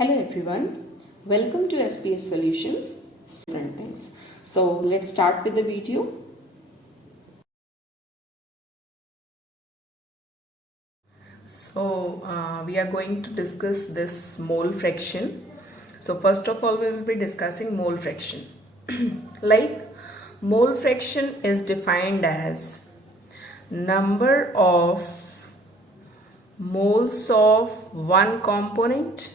Hello everyone, welcome to SPS Solutions. Different things. So let's start with the video. So we are going to discuss this mole fraction. So first of all, we will be discussing mole fraction. Like mole fraction is defined as number of moles of one component,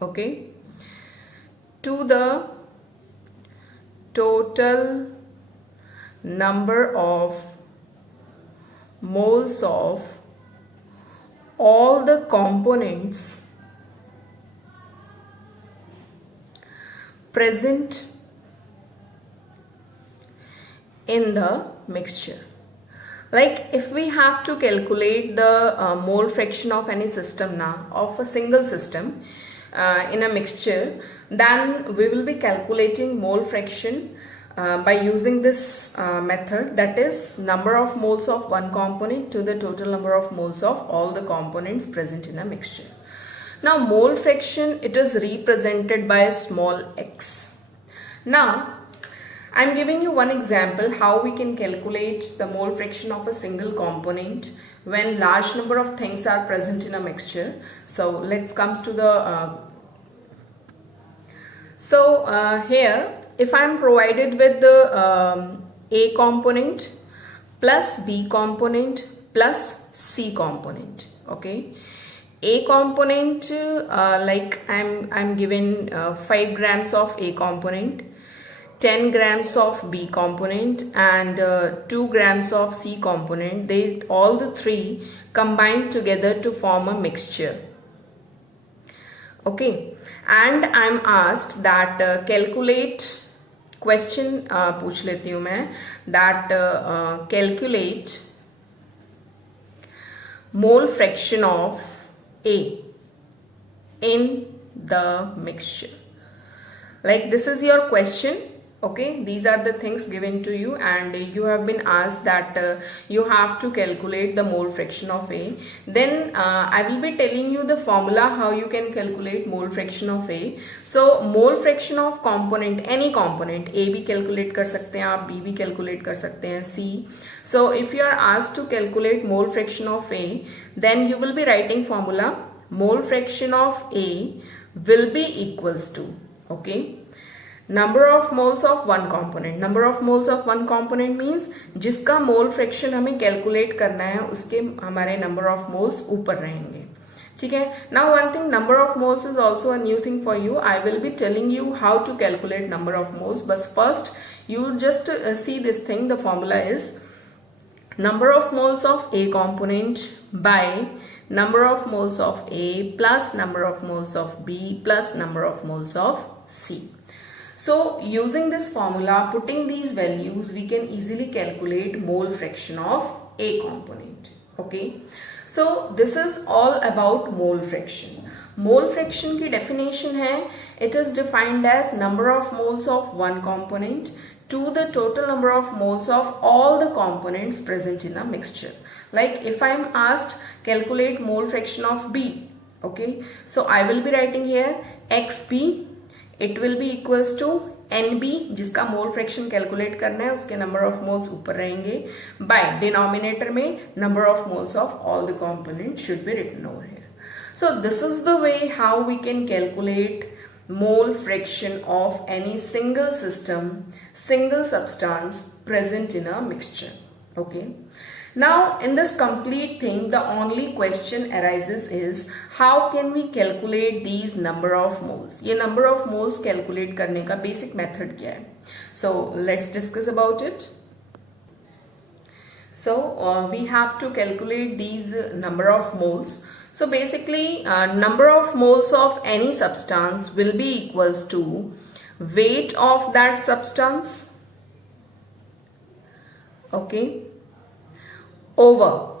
okay, to the total number of moles of all the components present in the mixture. Like if we have to calculate the mole fraction of any system now, of a single system in a mixture, then we will be calculating mole fraction by using this method, that is number of moles of one component to the total number of moles of all the components present in a mixture. Now mole fraction, it is represented by small x. Now I am giving you one example how we can calculate the mole fraction of a single component when large number of things are present in a mixture. So let's come to the here if I am provided with the A component plus B component plus C component, okay. A component like I'm given 5 grams of A component, 10 grams of B component and 2 grams of C component. They all the three combine together to form a mixture, okay. And I'm asked that calculate, question पूछ लेती हूँ मैं, that calculate mole fraction of A in the mixture. Like this is your question, okay. These are the things given to you and you have been asked that you have to calculate the mole fraction of A. Then I will be telling you the formula how you can calculate mole fraction of A. So mole fraction of component, any component, A भी calculate कर सकते हैं आप, B भी calculate कर सकते हैं, C. So if you are asked to calculate mole fraction of A, then you will be writing formula mole fraction of A will be equals to, okay, number of moles of one component. Number of moles of one component means जिसका mole fraction हमें calculate करना है उसके हमारे number of moles ऊपर रहेंगे, ठीक है. Now one thing, number of moles is also a new thing for you. I will be telling you how to calculate number of moles, but first you just see this thing. The formula is number of moles of A component by number of moles of A plus number of moles of B plus number of moles of C. So using this formula, putting these values, we can easily calculate mole fraction of A component, okay. So this is all about mole fraction. Mole fraction की definition है, it is defined as number of moles of one component to the total number of moles of all the components present in a mixture. Like if I am asked calculate mole fraction of B, okay, so I will be writing here XB, it will be equals to NB जिसका mole fraction calculate करना है, उसके number of moles ऊपर रहेंगे, by denominator में number of moles of all the component should be written over here. So this is the way how we can calculate mole fraction of any single system, single substance present in a mixture, okay. Now in this complete thing, the only question arises is how can we calculate these number of moles. ये number of moles calculate करने का basic method क्या है? So let's discuss about it. So we have to calculate these number of moles. So basically number of moles of any substance will be equals to weight of that substance, okay, over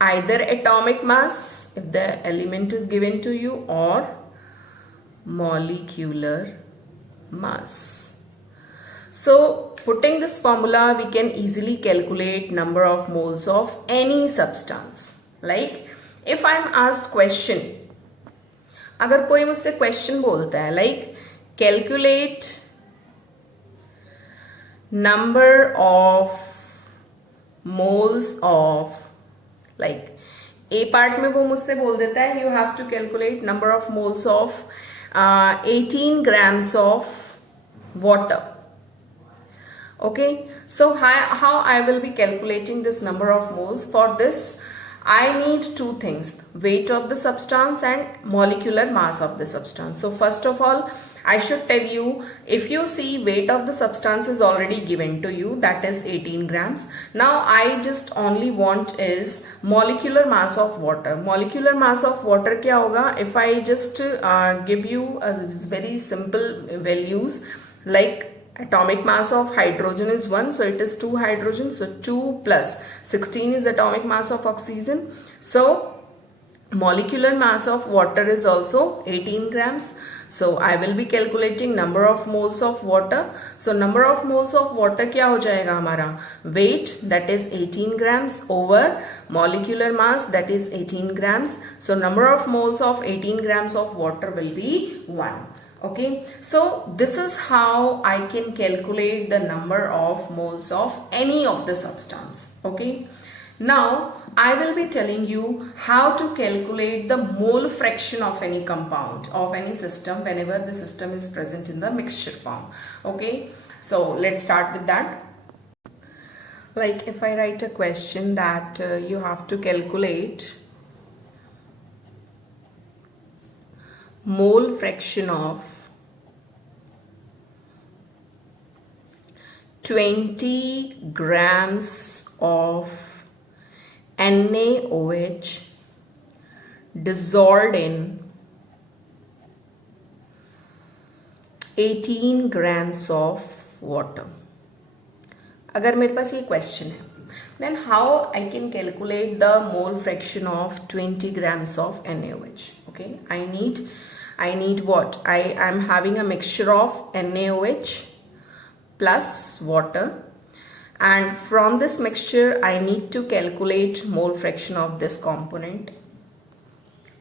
either atomic mass if the element is given to you or molecular mass. So putting this formula, we can easily calculate number of moles of any substance. Like if I'm asked question, अगर कोई मुझसे question बोलता है like calculate number of moles of, like A part में वो मुझसे बोल देता है you have to calculate number of moles of 18 grams of water. Okay, so how I will be calculating this number of moles? For this I need two things, weight of the substance and molecular mass of the substance. So first of all, I should tell you, if you see weight of the substance is already given to you, that is 18 grams. Now I just only want is molecular mass of water. Molecular mass of water क्या होगा? If I just give you a very simple values, like atomic mass of hydrogen is 1, so it is 2 hydrogen, so 2 plus 16 is atomic mass of oxygen. So molecular mass of water is also 18 grams. So I will be calculating number of moles of water. So number of moles of water क्या हो जाएगा हमारा? Weight, that is 18 grams, over molecular mass, that is 18 grams. So number of moles of 18 grams of water will be 1. Okay, so this is how I can calculate the number of moles of any of the substance. Okay, now I will be telling you how to calculate the mole fraction of any compound, of any system, whenever the system is present in the mixture form. Okay, so let's start with that. Like if I write a question that you have to calculate mole fraction of 20 grams of NaOH dissolved in 18 grams of water. अगर मेरे पास ये question है, then how I can calculate the mole fraction of 20 grams of NaOH? Okay, I need what? I am having a mixture of NaOH plus water, and from this mixture I need to calculate mole fraction of this component.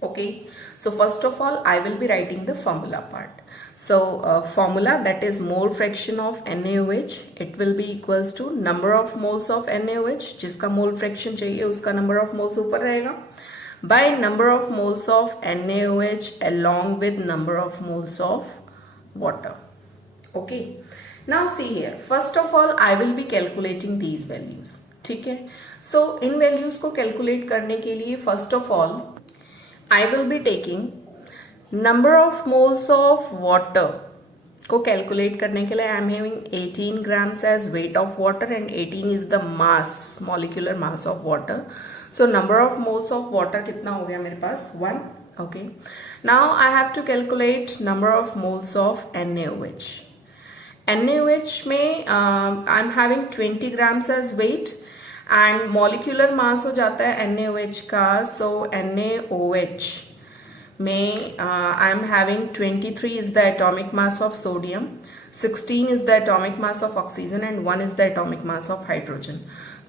Okay, so first of all I will be writing the formula part. So formula, that is mole fraction of NaOH, it will be equals to number of moles of NaOH, जिसका mole fraction चाहिए उसका number of moles ऊपर रहेगा, by number of moles of NaOH along with number of moles of water. Okay, now see here, first of all I will be calculating these values. ठीक है, so इन values को calculate करने के लिए first of all I will be taking number of moles of water को calculate करने के लिए I am having 18 grams as weight of water and 18 is the mass, molecular mass of water. So number of moles of water कितना हो गया मेरे पास? 1. Okay, now I have to calculate number of moles of NaOH. NaOH में I am having 20 grams as weight and molecular mass हो जाता है NaOH का, so NaOH में I am having 23 is the atomic mass of sodium, 16 is the atomic mass of oxygen and 1 is the atomic mass of hydrogen.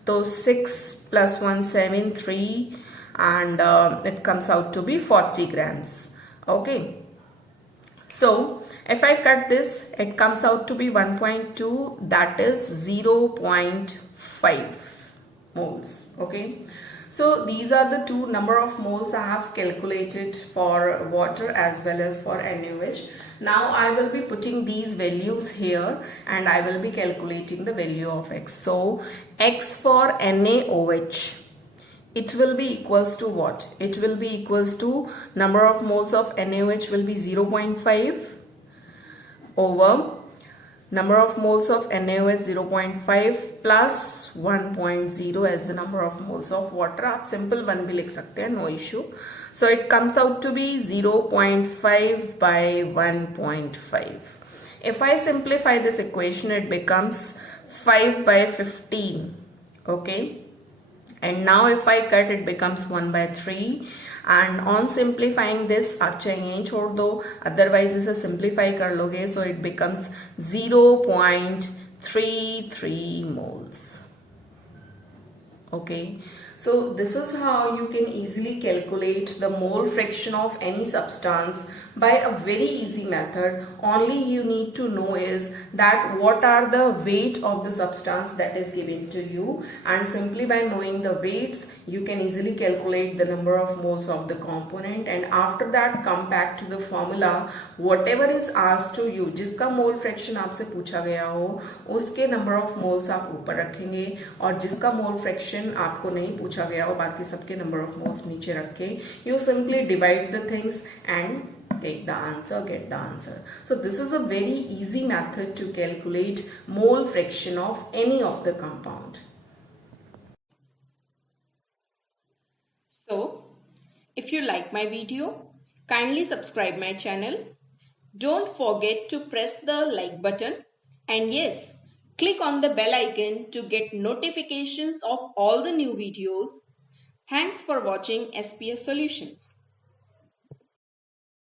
So 6 plus 1 7 3 and it comes out to be 40 grams. Okay, so if I cut this, it comes out to be 1.2, that is 0.5 moles. Okay, so these are the two number of moles I have calculated for water as well as for NaOH. Now I will be putting these values here and I will be calculating the value of X. So X for NaOH, it will be equals to what? It will be equals to number of moles of NaOH will be 0.5 over number of moles of NaOH 0.5 plus 1.0 as the number of moles of water. आप simple 1 भी लिख सकते हैं, no issue. So it comes out to be 0.5 by 1.5. If I simplify this equation, it becomes 5 by 15. Okay, and now if I cut, it becomes 1 by 3. And on simplifying this, आप चाहे यहीं छोड़ दो, otherwise इसे simplify कर लोगे, so it becomes 0.33 moles. Okay, So this is how you can easily calculate the mole fraction of any substance by a very easy method. Only you need to know is that what are the weight of the substance that is given to you, and simply by knowing the weights you can easily calculate the number of moles of the component, and after that come back to the formula. Whatever is asked to you, जिसका mole fraction आपसे पूछा गया हो उसके number of moles आप ऊपर रखेंगे, और जिसका मोल फ्रैक्शन आपको नहीं पूछा गया हो बाकी सबके नंबर ऑफ मोल्स नीचे रख के you simply divide the things and take the answer, get the answer. So this is a very easy method to calculate mole fraction of any of the compound. So if you like my video, kindly subscribe my channel. Don't forget to press the like button, and yes, click on the bell icon to get notifications of all the new videos. Thanks for watching SPS Solutions.